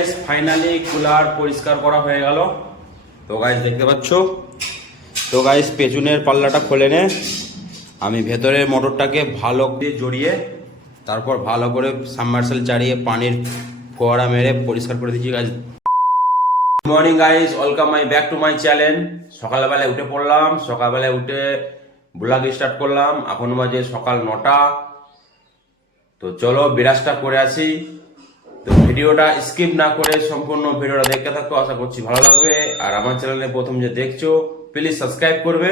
Guys finally cooler পরিষ্কার করা হয়ে গেল। তো গাইস দেখতে পাচ্ছ? তো গাইস পেছনের পাল্লাটা খুলে নে। আমি ভেতরের মোটরটাকে ভালো করে জড়িয়ে, তারপর ভালো করে সাবমার্সেল চালিয়ে পানির ফোয়ারা মেরে পরিষ্কার করে দিচ্ছি guys morning guys welcome my back to my channel সকালবেলায় উঠে পড়লাম। সকালবেলায় উঠে ব্লগ স্টার্ট করলাম। এখন বাজে সকাল নটা। তো চলো বিরাজটা করে আসি। তো ভিডিওটা স্কিপ না করে সম্পূর্ণ ভিডিওটা দেখতে থাকো, আশা করছি ভালো লাগবে। আর আমার চ্যানেলে প্রথম যে দেখছ প্লিজ সাবস্ক্রাইব করবে।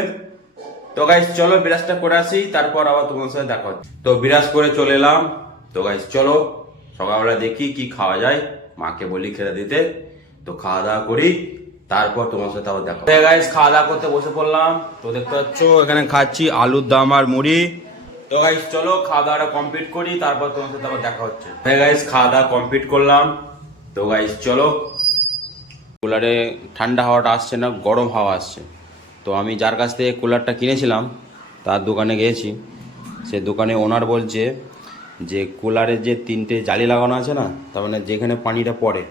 তো গাইস চলো বিরাজটা করে আসি, তারপর আবার তোমার সাথে দেখা হচ্ছে। তো বিরাজ করে চলে এলাম। তো গাইস চলো, সকালবেলা দেখি কি খাওয়া যায়, মাকে বলি খেতে দিতে। তো খাওয়া দাওয়া করি, তারপর তোমার সাথে আবার দেখা গাইস খাওয়া দাওয়া করতে বসে পড়লাম। তো দেখতে পাচ্ছ, এখানে খাচ্ছি আলুর দাম আর মুড়ি। তো গাইস চলো খাওয়া দাওয়াটা কমপ্লিট করি, তারপর তোমার সাথে আবার দেখা হচ্ছে। হ্যাঁ গাইস খাওয়া দাওয়া কমপ্লিট করলাম। তো গাইস চলো। কুলারে ঠান্ডা হাওয়াটা আসছে না, গরম হাওয়া আসছে। তো আমি যার কাছ থেকে কুলারটা কিনেছিলাম, তার দোকানে গিয়েছি। সে দোকানে ওনার বলছে যে কুলারের যে তিনটে জালি লাগানো আছে না, তার মানে যেখানে পানিটা পড়ে।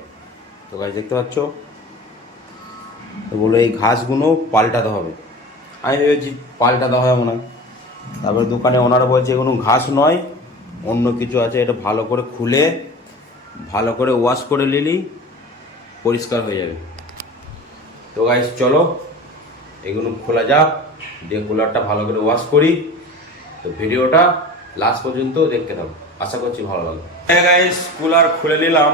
তো গাছ দেখতে পাচ্ছ? তো বলল এই ঘাসগুলো পাল্টাতে হবে। আমি ভেবেছি পাল্টাতে হবে মনে হয়। তারপরে দোকানে ওনারা বলছে, এগুলো ঘাস নয়, অন্য কিছু আছে, এটা ভালো করে খুলে, ভালো করে ওয়াশ করে নিলি, পরিষ্কার হয়ে যাবে। তো গাইস চলো, এগুলো খোলা যাক, দিয়ে কুলারটা ভালো করে ওয়াশ করি। তো ভিডিওটা লাস্ট পর্যন্ত দেখতে থাকো, আশা করছি ভালো লাগবে। হ্যাঁ গাইস কুলার খুলে নিলাম,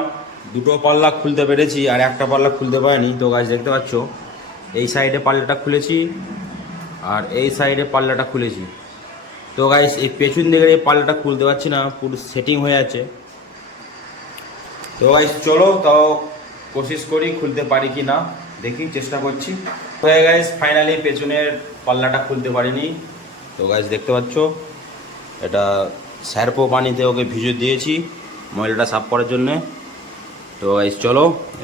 দুটো পাল্লা খুলতে পেরেছি, আর একটা পাল্লা খুলতে পারিনি, তো গাইস দেখতে পাচ্ছ, এই সাইডে পাল্লাটা খুলেছি, আর এই সাইডে পাল্লাটা খুলেছি। তো গাইস এই পেছন দিকের এই পাল্লাটা খুলতে পারছি না, পুরো সেটিং হয়ে আছে। তো গাইস চলো, তাও কোশিশ করি খুলতে পারি কি না, দেখি, চেষ্টা করছি। হয়ে গাইস ফাইনালি পেছনের পাল্লাটা খুলতে পারিনি। তো গাইস দেখতে পাচ্ছ, এটা স্যারপো পানিতে ওকে ভিজে দিয়েছি, ময়লাটা সাফ করার জন্যে। তো গাইস চলো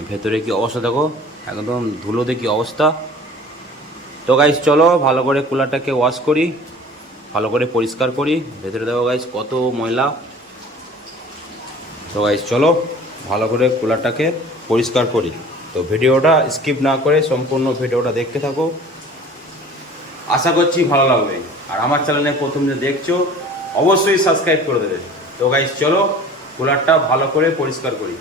ভেতরে কি অবস্থা দেখো, একদম ধুলোতে কি অবস্থা। তো গাইস চলো, ভালো করে কুলারটাকে ওয়াশ করি। ভালো করে পরিষ্কার করি। ভেতরে দেখো গাইস কত ময়লা। তো গাইস চলো ভালো করে কুলারটাকে পরিষ্কার করি। তো ভিডিওটা স্কিপ না করে সম্পূর্ণ ভিডিওটা দেখতে থাকো। আশা করছি ভালো লাগবে। আর আমার চ্যানেলে প্রথম যে দেখছ, অবশ্যই সাবস্ক্রাইব করে দেবে। তো গাইস চলো কুলারটা ভালো করে পরিষ্কার করি।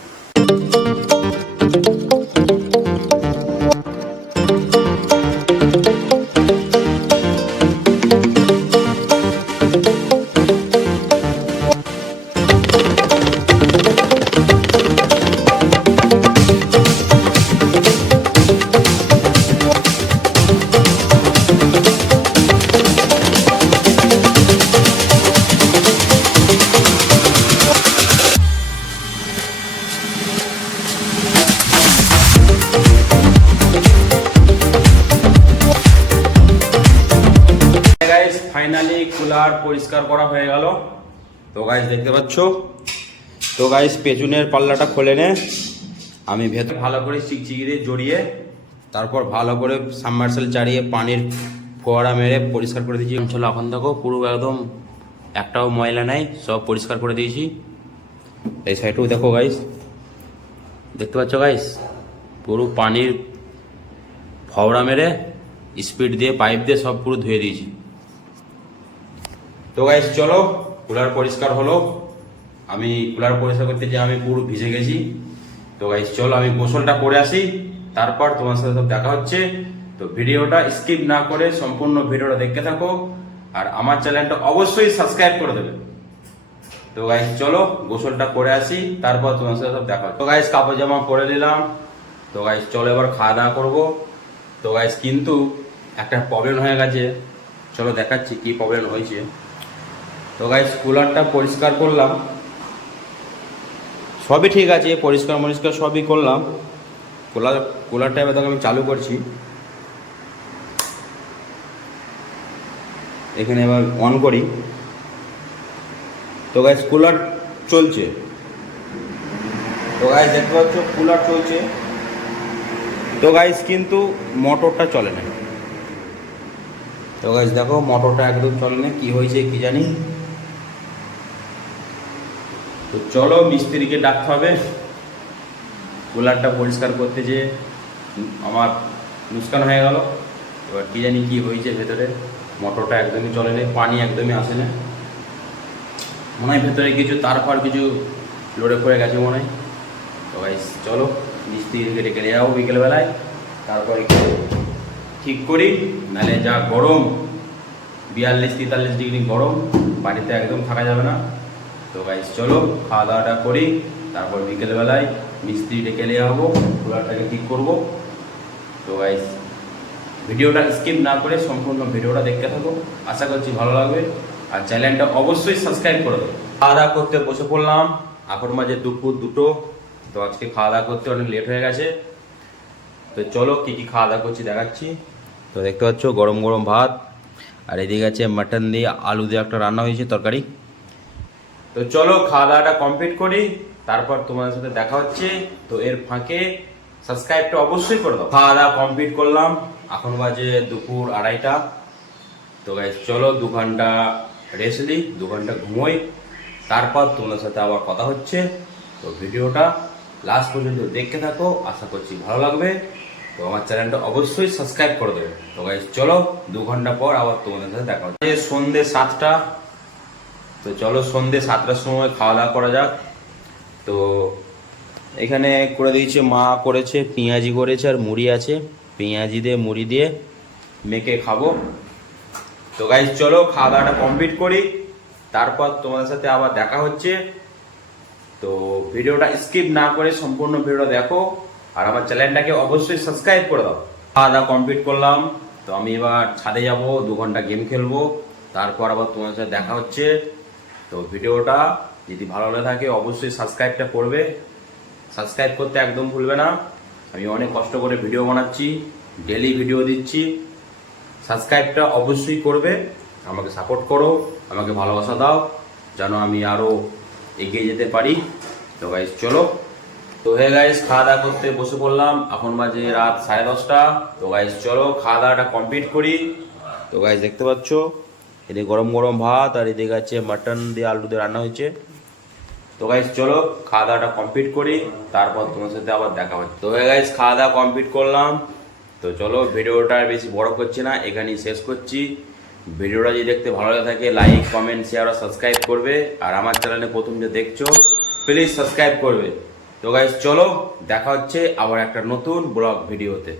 তো গাইস দেখতে পাচ্ছ? তো গাইস পেছনের পাল্লাটা খুলে নে। আমি ভেতর ভালো করে চিকচিকি দিয়ে জড়িয়ে, তারপর ভালো করে সাবমার্সেল চালিয়ে পানির ফোয়ারা মেরে পরিষ্কার করে দিয়েছি। চলো এখন দেখো, পুরো একদম একটাও ময়লা নাই, সব পরিষ্কার করে দিয়েছি। এই সাইডেও দেখো গাইস দেখতে পাচ্ছ গাইস পুরো পানির ফওড়া মেরে স্পিড দিয়ে পাইপ দিয়ে সব পুরো ধুয়ে দিয়েছি। তো গাইস চলো। কুলার পরিষ্কার হলো। আমি কুলার পরিষ্কার করতে যে আমি পুরো ভিজে গেছি। তো গাইস চলো আমি গোসলটা করে আসি। তারপর তোমার সাথে সব দেখা হচ্ছে। তো ভিডিওটা স্কিপ না করে সম্পূর্ণ ভিডিওটা দেখতে থাকো। আর আমার চ্যানেলটা অবশ্যই সাবস্ক্রাইব করে দেবে। তো গাইস চলো গোসলটা করে আসি। তারপর তোমার সাথে সব দেখা তো গাইস কাপড় জামা পরে নিলাম। তো গাইস চলো এবার খাওয়া দাওয়া করব। তো গাইস কিন্তু একটা প্রবলেম হয়ে গেছে। চলো দেখাচ্ছি কি প্রবলেম হয়েছে। তো গাইস কুলারটা পরিষ্কার করলাম। সবই ঠিক আছে, পরিষ্কার মরিষ্কার সবই করলাম। কুলার কুলারটা এবার আমি চালু করছি। এখানে এবার অন করি। তো গাইস কুলার চলছে। তো গাইস দেখতে পাচ্ছ কুলার চলছে। তো গাইস কিন্তু মোটরটা চলে না তো গাইস দেখো মোটরটা একদম চলে না কি হয়েছে কি জানি? তো চলো মিস্ত্রিকে ডাকতে হবে। কুলারটা পরিষ্কার করতে যে আমার নুকসান হয়ে গেল। এবার কী জানি কী হয়েছে ভেতরে। মোটরটা একদমই চলে নেই, পানি একদমই আসে না। মনে হয় ভেতরে কিছু তার ফার কিছু লোডে পড়ে গেছে মনে হয়। তো চলো মিস্ত্রিকে কেটে কেটে যাব বিকেলবেলায়। তারপরে ঠিক করি, নাহলে যা গরম, বিয়াল্লিশ তেতাল্লিশ ডিগ্রি গরম, বাড়িতে একদম থাকা যাবে না। তো গাইস চলো খাওয়া দাওয়াটা করি, তারপর বিকেলবেলায় মিস্ত্রি ডেকে নিয়ে যাব কুলারটাকে ঠিক করব। তো গাইস ভিডিওটা স্কিপ না করে সম্পূর্ণ ভিডিওটা দেখতে থাকো। আশা করছি ভালো লাগবে। আর চ্যানেলটা অবশ্যই সাবস্ক্রাইব করে দেবো। খাওয়া দাওয়া করতে বসে পড়লাম। এখন মাঝে দুপুর দুটো। তো আজকে খাওয়া দাওয়া করতে অনেক লেট হয়ে গেছে। তো চলো কি কি খাওয়া দাওয়া করছি দেখাচ্ছি। তো দেখতে পাচ্ছ গরম গরম ভাত। আর এদিকে আছে মাটন দিয়ে আলু দিয়ে একটা রান্না হয়েছে, তরকারি। তো চলো খাওয়া দাওয়াটা কমপ্লিট করি, তারপর তোমাদের সাথে দেখা হচ্ছে। তো এর ফাঁকে সাবস্ক্রাইবটা অবশ্যই করে দাও। খাওয়া দাওয়া কমপ্লিট করলাম, এখন বাজে দুপুর আড়াইটা। তো গাইজ চলো দু ঘণ্টা রেস্ট নিই দু ঘণ্টা ঘুমোই, তারপর তোমাদের সাথে আবার কথা হচ্ছে। তো ভিডিওটা লাস্ট পর্যন্ত দেখতে থাকো, আশা করছি ভালো লাগবে। তো আমার চ্যানেলটা অবশ্যই সাবস্ক্রাইব করে দেবে। তো গাইজ চলো দু ঘণ্টা পর আবার তোমাদের সাথে দেখা হচ্ছে। সন্ধ্যে সাতটা তো চলো সন্ধ্যে সাতটার সময় খাওয়া দাওয়া করা যাক। তো এখানে করে দিয়েছে, মা করেছে, পেঁয়াজি করেছে আর মুড়ি আছে। পেঁয়াজি দিয়ে, মুড়ি দিয়ে মেখে খাব। তো গাইজ চলো খাওয়া দাওয়াটা কমপ্লিট করি। তারপর তোমাদের সাথে আবার দেখা হচ্ছে। তো ভিডিওটা স্কিপ না করে সম্পূর্ণ ভিডিও দেখো। আর আমার চ্যানেলটাকে অবশ্যই সাবস্ক্রাইব করে দাও। খাওয়া দাওয়া কমপ্লিট করলাম। তো আমি এবার ছাদে যাব, দু ঘণ্টা গেম খেলব। তারপর আবার তোমাদের সাথে দেখা হচ্ছে। তো ভিডিওটা যদি ভালো লাগে থাকে, অবশ্যই সাবস্ক্রাইবটা করবে। সাবস্ক্রাইব করতে একদম ভুলবে না। আমি অনেক কষ্ট করে ভিডিও বানাচ্ছি ডেলি ভিডিও দিচ্ছি। সাবস্ক্রাইবটা অবশ্যই করবে। আমাকে সাপোর্ট করো, আমাকে ভালোবাসা দাও, যেন আমি আরও এগিয়ে যেতে পারি। তো গাইজ চলো। তো হে গাইজ খাওয়া দাওয়া করতে বসে পড়লাম। এখন বাজে রাত সাড়ে দশটা। তো গাইজ চলো খাওয়া দাওয়াটা কমপ্লিট করি। তো গাইজ দেখতে পাচ্ছ এদিকে গরম গরম ভাত, আর এদিকে আছে মাটন দিয়ে আলু দিয়ে রান্না হয়েছে। তো গাইজ চলো খাওয়া দাওয়াটা কমপ্লিট করি, তারপর তোমার সাথে আবার দেখা হচ্ছে তো গাইজ খাওয়া দাওয়া কমপ্লিট করলাম। তো চলো, ভিডিওটা বেশি বড় করছি না, এখানেই শেষ করছি। ভিডিওটা যদি দেখতে ভালো লাগে থাকে লাইক কমেন্ট শেয়ার আর সাবস্ক্রাইব করবে। আর আমার চ্যানেলে প্রথম যে দেখছ প্লিজ সাবস্ক্রাইব করবে। তো গাইজ চলো, দেখা হচ্ছে আবার একটা নতুন ব্লগ ভিডিওতে।